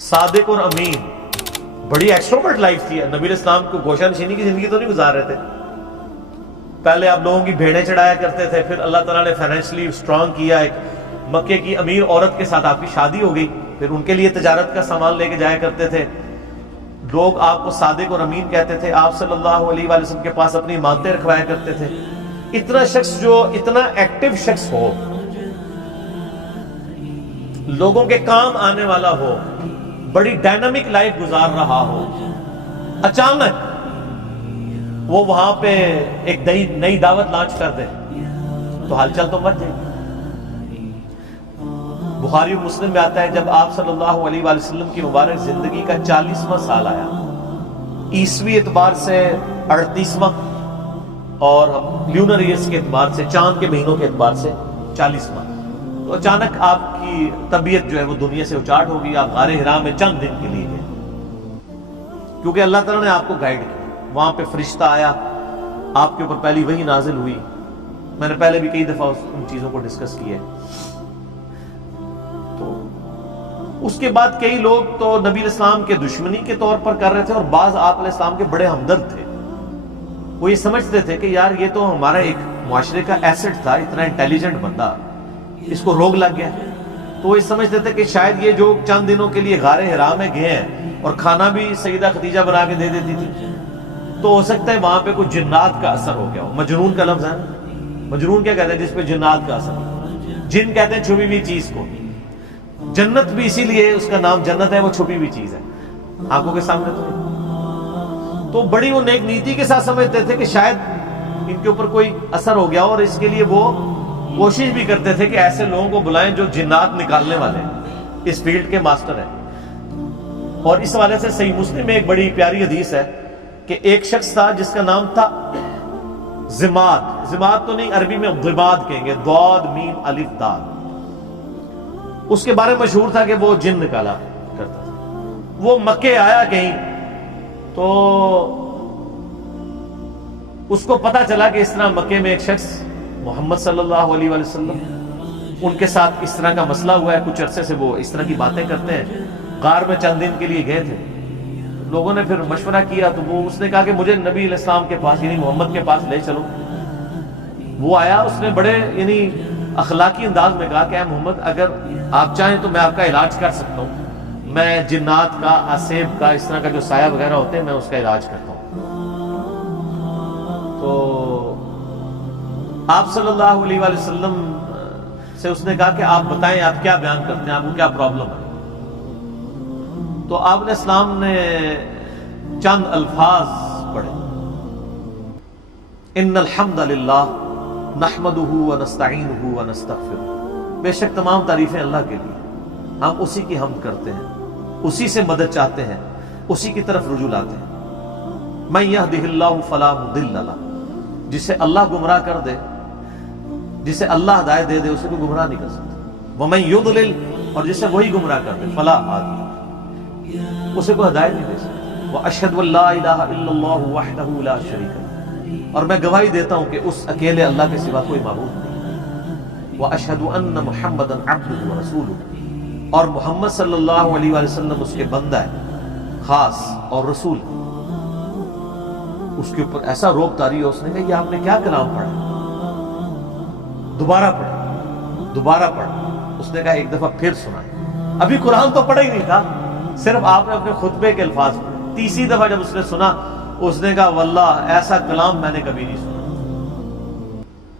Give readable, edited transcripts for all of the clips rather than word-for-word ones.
صادق اور امین، بڑی extrovert life تھی. نبی علیہ السلام کو گوشہ نشینی کی زندگی تو نہیں گزار رہے تھے. پہلے آپ لوگوں کی بھیڑیں چڑھایا کرتے تھے، پھر اللہ تعالیٰ نے فائنینشلی اسٹرانگ کیا، ایک مکے کی امیر عورت کے ساتھ آپ کی شادی ہو گئی، پھر ان کے لیے تجارت کا سامان لے کے جایا کرتے تھے. لوگ آپ کو صادق اور امین کہتے تھے. آپ صلی اللہ علیہ وآلہ وسلم کے پاس اپنی امانتیں رکھوایا کرتے تھے. اتنا شخص جو اتنا ایکٹیو شخص ہو، لوگوں کے کام آنے والا ہو، بڑی ڈائنامک لائف گزار رہا ہو، اچانک وہ وہاں پہ ایک نئی دعوت لانچ کر دے تو ہلچل تو مچ جائے. بخاری و مسلم میں آتا ہے جب آپ صلی اللہ علیہ وآلہ وسلم کی مبارک زندگی کا 40واں سال آیا، عیسوی اعتبار سے 38واں اور لیونر ایئرس کے اعتبار سے، چاند کے مہینوں کے اعتبار سے 40واں، تو اچانک آپ کی طبیعت جو ہے وہ دنیا سے اچاٹ ہوگی. آپ غار حرا میں چند دن کے لیے گئے کیونکہ اللہ تعالیٰ نے آپ کو گائیڈ کیا. وہاں پہ فرشتہ آیا، آپ کے اوپر پہلی وحی نازل ہوئی. میں نے پہلے بھی کئی دفعہ ان چیزوں کو ڈسکس کیا ہے. تو اس کے بعد کئی لوگ تو نبی علیہ السلام کے دشمنی کے طور پر کر رہے تھے، اور بعض آپ علیہ السلام کے بڑے ہمدرد تھے. وہ یہ سمجھتے تھے کہ یار یہ تو ہمارا ایک معاشرے کا ایسٹ تھا، اتنا انٹیلیجنٹ بندہ، اس کو روگ لگ گیا. تو وہ یہ سمجھتے تھے کہ شاید یہ جو چند دنوں کے لیے غار حرا میں گئے ہیں اور کھانا بھی سیدہ خدیجہ بنا کے دے دیتی تھی، تو ہو سکتا ہے وہاں پہ کچھ جنات کا اثر ہو گیا ہو. مجنون کا لفظ ہے، مجنون کیا کہتے ہیں جس پہ جنات کا اثر ہو. جن کہتے ہیں چھپی ہوئی چیز کو. جنت بھی اسی لیے اس کا نام جنت ہے، وہ چھپی ہوئی چیز ہے، آنکھوں کے سامنے تو نہیں. تو بڑی وہ نیک نیتی کے ساتھ سمجھتے تھے کہ شاید ان کے اوپر کوئی اثر ہو گیا، اور اس کے لیے وہ کوشش بھی کرتے تھے کہ ایسے لوگوں کو بلائیں جو جنات نکالنے والے ہیں، اس فیلڈ کے ماسٹر ہیں. اور اس حوالے سے صحیح مسلم میں ایک بڑی پیاری حدیث ہے کہ ایک شخص تھا جس کا نام تھا ضماد. ضماد تو نہیں، عربی میں ضباد کہیں گے، ضاد میم الف دال. اس کے بارے میں مشہور تھا کہ وہ جن نکالا کرتا تھا. وہ مکے آیا کہیں تو اس کو پتا چلا کہ اس طرح مکے میں ایک شخص محمد صلی اللہ علیہ وآلہ وسلم، ان کے ساتھ اس طرح کا مسئلہ ہوا ہے. کچھ عرصے سے وہ اس طرح کی باتیں کرتے ہیں. غار میں چند دن کے لیے گئے تھے. لوگوں نے پھر مشورہ کیا تو اس نے کہا کہ مجھے نبی علیہ السلام کے پاس، یعنی محمد کے پاس لے چلو. وہ آیا، اس نے بڑے یعنی اخلاقی انداز میں کہا کہ اے محمد، اگر آپ چاہیں تو میں آپ کا علاج کر سکتا ہوں. میں جنات کا، آسیب کا، اس طرح کا جو سایہ وغیرہ ہوتے ہیں، میں اس کا علاج کرتا ہوں. تو آپ صلی اللہ علیہ وآلہ وسلم سے اس نے کہا کہ آپ بتائیں آپ کیا بیان کرتے ہیں، آپ کو کیا پرابلم ہے. تو آپ علیہ السلام نے چند الفاظ پڑھے. ان الحمد للہ نحمدہ ونستعینہ ونستغفرہ. بے شک تمام تعریفیں اللہ کے لیے، ہم اسی کی حمد کرتے ہیں، اسی سے مدد چاہتے ہیں، اسی کی طرف رجوع لاتے ہیں. من یہدہ اللہ فلا مضل لہ. جسے اللہ گمراہ کر دے، جسے اللہ ہدایت دے دے، اسے کوئی گمراہ نہیں کر سکتا. ومن یضلل، اور جسے وہی گمراہ کر دے، فلا ہادی، اسے کوئی ہدایت نہیں دے سکتا. واشہد ان لا الہ الا اللہ وحدہ لا شریک لہ. اور میں گواہی دیتا ہوں کہ اس اکیلے اللہ کے سوا کوئی معبود نہیں. واشہد ان محمدا عبدہ ورسولہ. اور محمد صلی اللہ علیہ وآلہ وسلم اس کے بندہ ہے خاص اور رسول. اس کے اوپر ایسا روب طاری ہے. اس نے کہا یہ آپ نے کیا کلام پڑھا؟ دوبارہ پڑھا، دوبارہ پڑھا. اس نے کہا ایک دفعہ پھر سنا. ابھی قرآن تو پڑھا ہی نہیں تھا، صرف آپ نے اپنے خطبے کے الفاظ پڑھے. تیسری دفعہ جب اس نے سنا، اس نے کہا واللہ ایسا کلام میں نے کبھی نہیں سنا.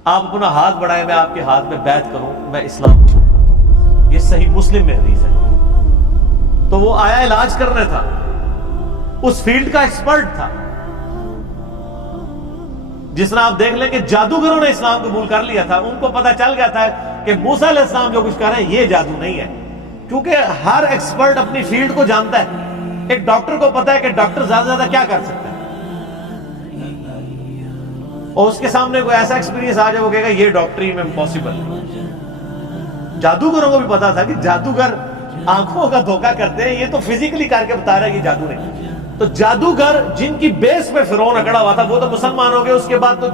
آپ اپنا ہاتھ بڑھائیں، میں آپ کے ہاتھ پہ بیعت کروں، میں اسلام کو چھوڑ کرتا ہوں. یہ صحیح مسلم میں حدیث ہے. تو وہ آیا علاج کرنے تھا، اس فیلڈ کا ایکسپرٹ تھا. جس طرح آپ دیکھ لیں کہ جادوگروں نے اسلام قبول کر لیا تھا. ان کو پتہ چل گیا تھا کہ موسیٰ علیہ السلام جو کچھ کر رہے ہیں یہ جادو نہیں ہے، کیونکہ ہر ایکسپرٹ اپنی فیلڈ کو جانتا ہے. ایک ڈاکٹر کو پتا ہے کہ ڈاکٹر زیادہ سے زیادہ کیا کر سکتا ہے، اور اس کے سامنے کوئی ایسا ایکسپیرینس آ جائے وہ کہے گا یہ ڈاکٹری میں امپاسبل نہیں. جادوگروں کو بھی پتا تھا کہ جادوگر آنکھوں کا دھوکہ کرتے ہیں، یہ تو فزیکلی کر کے بتا رہا ہے یہ جادو نہیں. تو جادوگر جن کی بیس پہ فرعون اکڑا ہوا تھا وہ تو مسلمان ہو گئے. اس کے بعد تو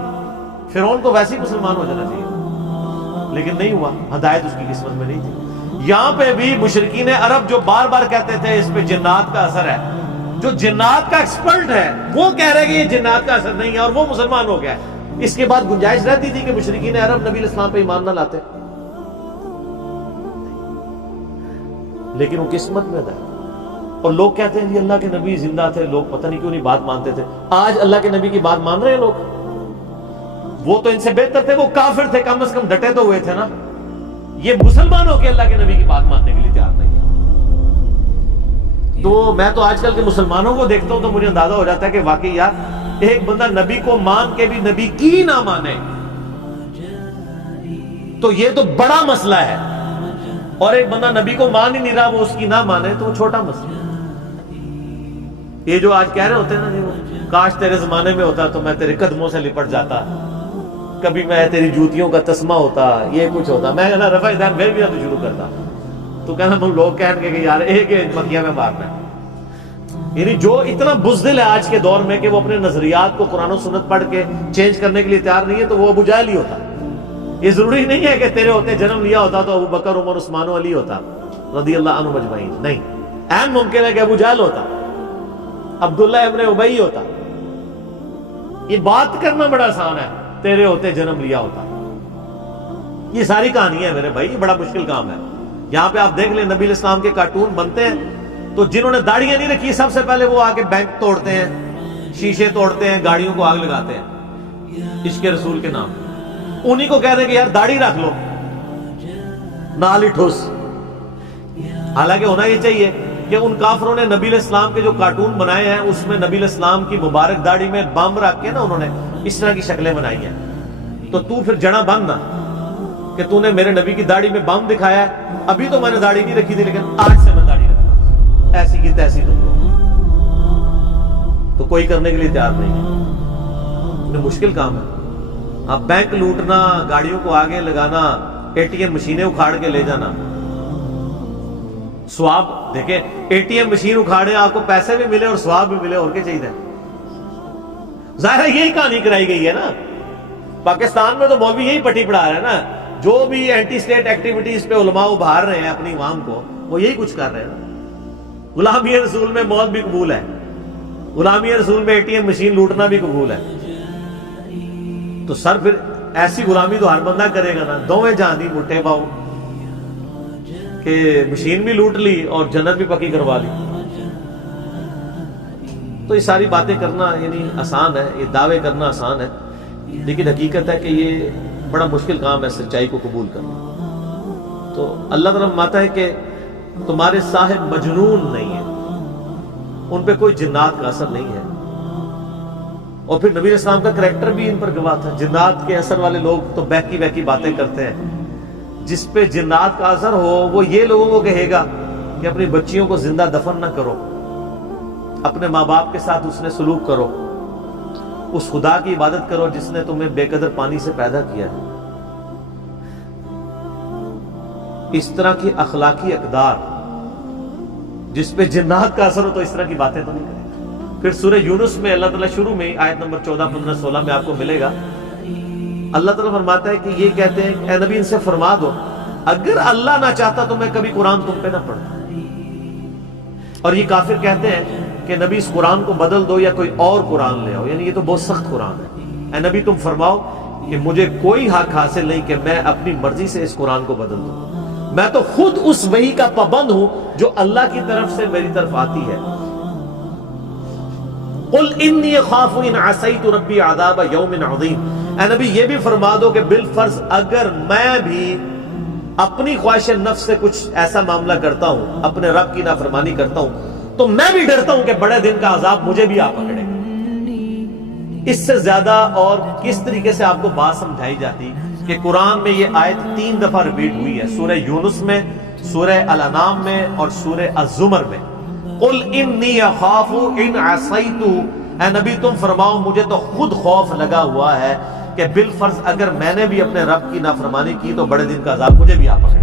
فرعون کو ویسے ہی مسلمان ہو جانا چاہیے، لیکن نہیں ہوا، ہدایت اس کی قسمت میں نہیں تھی. یہاں پہ بھی مشرکین عرب جو بار بار کہتے تھے اس پہ جنات کا اثر ہے، جو جنات کا ایکسپرٹ ہے وہ کہہ رہے کہ یہ جنات کا اثر نہیں ہے، اور وہ مسلمان ہو گیا ہے۔ اس کے بعد گنجائش رہتی تھی کہ مشرکین عرب نبی اسلام پہ ایمان نہ لاتے، لیکن وہ قسمت میں تھا۔ اور لوگ کہتے ہیں جی اللہ کے نبی زندہ تھے، لوگ پتہ نہیں کیوں نہیں بات مانتے تھے۔ آج اللہ کے نبی کی بات مان رہے ہیں لوگ، وہ تو ان سے بہتر تھے، وہ کافر تھے، کم از کم ڈٹے تو ہوئے تھے نا۔ یہ مسلمان ہو کے اللہ کے نبی کی بات ماننے کے لیے تیار نہیں ہے۔ تو میں تو آج کل کے مسلمانوں کو دیکھتا ہوں تو مجھے اندازہ ہو جاتا ہے کہ واقعی یار ایک بندہ نبی کو مان کے بھی نبی کی نہ مانے تو یہ تو بڑا مسئلہ ہے، اور ایک بندہ نبی کو مان ہی نہیں رہا وہ اس کی نہ مانے تو وہ چھوٹا مسئلہ ہے۔ یہ جو آج کہہ رہے ہوتے ہیں نا جی کاش تیرے زمانے میں ہوتا تو میں تیرے قدموں سے لپٹ جاتا، کبھی میں تیری جوتیوں کا تسمہ ہوتا، یہ کچھ ہوتا، میں کہنا رفع دین پھر بھی نہ تو شروع کرتا، تو کہنا ہم لوگ کہیں گے کہ یار ایک مکیہ میں مارنا ہے۔ یعنی جو اتنا بزدل ہے آج کے دور میں کہ وہ اپنے نظریات کو قرآن و سنت پڑھ کے چینج کرنے کے لیے تیار نہیں ہے، تو وہ ابو جہل ہی ہوتا۔ یہ ضروری نہیں ہے کہ تیرے ہوتے جنم لیا ہوتا تو ابو بکر عمر عثمان و علی ہوتا رضی اللہ عنہ مجمعین، نہیں، عین ممکن ہے کہ ابو جہل ہوتا، عبداللہ ابن ابی ہوتا۔ یہ بات کرنا بڑا آسان ہے، تیرے ہوتے جنم لیا ہوتا، یہ ساری کہانی ہے میرے بھائی، یہ بڑا مشکل کام ہے۔ یہاں پہ آپ دیکھ لیں نبی علیہ السلام کے کارٹون بنتے ہیں تو جنہوں نے داڑیاں نہیں رکھی سب سے پہلے وہ آ کے بینک توڑتے ہیں، شیشے توڑتے ہیں، گاڑیوں کو آگ لگاتے ہیں عشق رسول کے نام، انہی کو کہہ دیں کہ یار داڑھی رکھ لو، نال ہی ٹھوس۔ حالانکہ ہونا یہ چاہیے کہ ان کافروں نے نبی علیہ السلام کے جو کارٹون بنائے ہیں اس میں نبی علیہ السلام کی مبارک داڑھی میں بم رکھ کے نا انہوں نے اس طرح کی شکلیں بنائی ہیں، تو پھر جڑا بند نہ کہ تو نے میرے نبی کی داڑھی میں بم دکھایا ہے، ابھی تو میں نے داڑھی نہیں رکھی تھی لیکن آج سے میں داڑھی رکھتا، ایسی کی تیسی تم لوگ، تو کوئی کرنے کے لیے تیار نہیں ہے، یہ مشکل کام ہے۔ اب بینک لوٹنا، گاڑیوں کو آگے لگانا، اے ٹی ایم مشینیں اکھاڑ کے لے جانا، سواب دیکھیں، اے ٹی ایم مشین اکھاڑے آپ کو پیسے بھی ملے اور سواب بھی ملے، اور کیا چاہیے؟ ظاہر ہے یہی کہانی کرائی گئی ہے نا۔ پاکستان میں تو مولوی یہی پٹی پڑھا رہے ہیں نا، جو بھی اینٹی اسٹیٹ ایکٹیویٹیز پہ علماء ابھار رہے ہیں اپنی عوام کو، وہ یہی کچھ کر رہے ہیں نا۔ غلامی رسول میں موت بھی قبول ہے، غلامی رسول میں اے ٹی ایم مشین لوٹنا بھی قبول ہے، تو سر پھر ایسی غلامی تو ہر بندہ کرے گا نا، دوویں جہان دی مٹھے پاؤ کہ مشین بھی لوٹ لی اور جنت بھی پکی کروا لی۔ تو یہ ساری باتیں کرنا یعنی آسان ہے، یہ دعوے کرنا آسان ہے، لیکن حقیقت ہے کہ یہ بڑا مشکل کام ہے سچائی کو قبول کرنا۔ تو اللہ تعالیٰ فرماتا ہے کہ تمہارے صاحب مجنون نہیں ہیں، ان پہ کوئی جنات کا اثر نہیں ہے۔ اور پھر نبی علیہ السلام کا کریکٹر بھی ان پر گواہ تھا۔ جنات کے اثر والے لوگ تو بہکی بہکی باتیں کرتے ہیں، جس پہ جنات کا اثر ہو وہ یہ لوگوں کو کہے گا کہ اپنی بچیوں کو زندہ دفن نہ کرو، اپنے ماں باپ کے ساتھ اس نے سلوک کرو، اس خدا کی عبادت کرو جس نے تمہیں بے قدر پانی سے پیدا کیا ہے۔ اس طرح کی اخلاقی اقدار جس پہ جنات کا اثر ہو تو اس طرح کی باتیں تو نہیں کریں۔ پھر سورہ یونس میں اللہ تعالیٰ شروع میں آیت نمبر 14، 15، 16 میں آپ کو ملے گا، اللہ تعالیٰ فرماتا ہے کہ یہ کہتے ہیں اے نبی ان سے فرما دو اگر اللہ نہ چاہتا تو میں کبھی قرآن تم پہ نہ پڑھتا۔ اور یہ کافر کہتے ہیں کہ نبی اس قرآن کو بدل دو یا کوئی اور قرآن لے آؤ، یعنی یہ تو بہت سخت قرآن ہے، اے نبی تم فرماؤ کہ مجھے کوئی حق حاصل نہیں کہ میں اپنی مرضی سے اس قرآن کو بدل دوں، میں تو خود اس وحی کا پابند ہوں جو اللہ کی طرف سے میری طرف آتی ہے۔ قل انی خاف ان عصیت ربی عذاب یوم عظیم، اے نبی یہ بھی فرما دو کہ بالفرض اگر میں بھی اپنی خواہش نفس سے کچھ ایسا معاملہ کرتا ہوں، اپنے رب کی نافرمانی کرتا ہوں، تو میں بھی ڈرتا ہوں کہ بڑے دن کا عذاب مجھے بھی آ پکڑے۔ اس سے زیادہ اور کس طریقے سے آپ کو بات سمجھائی جاتی کہ قرآن میں یہ آیت 3 دفعہ ریپیٹ ہوئی ہے، سورہ یونس میں، سورہ الانعام میں اور سورہ الزمر میں۔ قل انی اخاف ان عصیت، اے نبی تم فرماؤ مجھے تو خود خوف لگا ہوا ہے کہ بالفرض اگر میں نے بھی اپنے رب کی نافرمانی کی تو بڑے دن کا عذاب مجھے بھی آ پکڑے۔